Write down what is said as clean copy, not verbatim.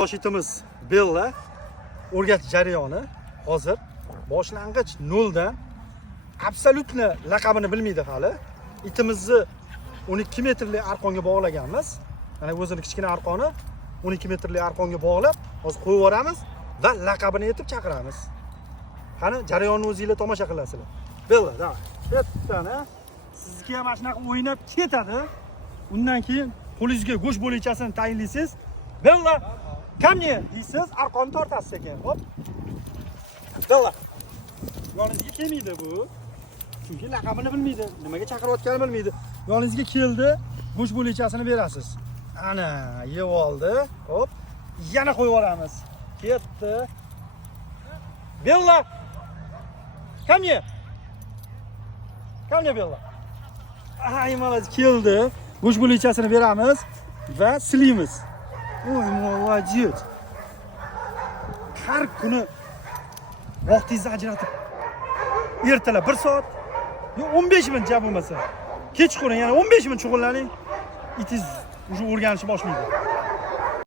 Yosh itimiz Bella o'rgatish jarayoni hozir boshlang'ich noldan absolyutni laqabini bilmaydi hali. Itimizni 12 metrli arqonga bog'laganmiz. Mana o'zini kichkina arqoni 12 metrli arqonga bog'lab, hozir qo'yib yuboramiz va laqabini aytib chaqiramiz. Qani jarayonni o'zingizlar tomosha qilasizlar. Bella, davay. Bittani sizga ham mana shunaqa o'ynab ketadi. Undan keyin qo'lingizga go'sht bo'lachasini tayinlaysiz. Bella, ко мне deysiz, arqonni tortasiz ekan. Hop. Bella. Yoningizga kelmaydi bu. Chunki laqabini bilmaydi, nimaga chaqirayotganini bilmaydi. Yoningizga keldi, go'sht bo'lachasini berasiz. Ana, yeb oldi. Hop. Yana qo'yib yuboramiz. Ketdi. Bella. ко мне. ко мне, Bella. Ay, молодец, keldi. Go'sht bo'lachasini beramiz va silaymiz. Oy, молодец. Har kuni vaqtingizni ajratib ertalab 1 soat, yo 15 minut jab bo'lmasa, kechqurun yana 15 minut shug'ullaning. Itingiz уже o'rganishni boshlaydi.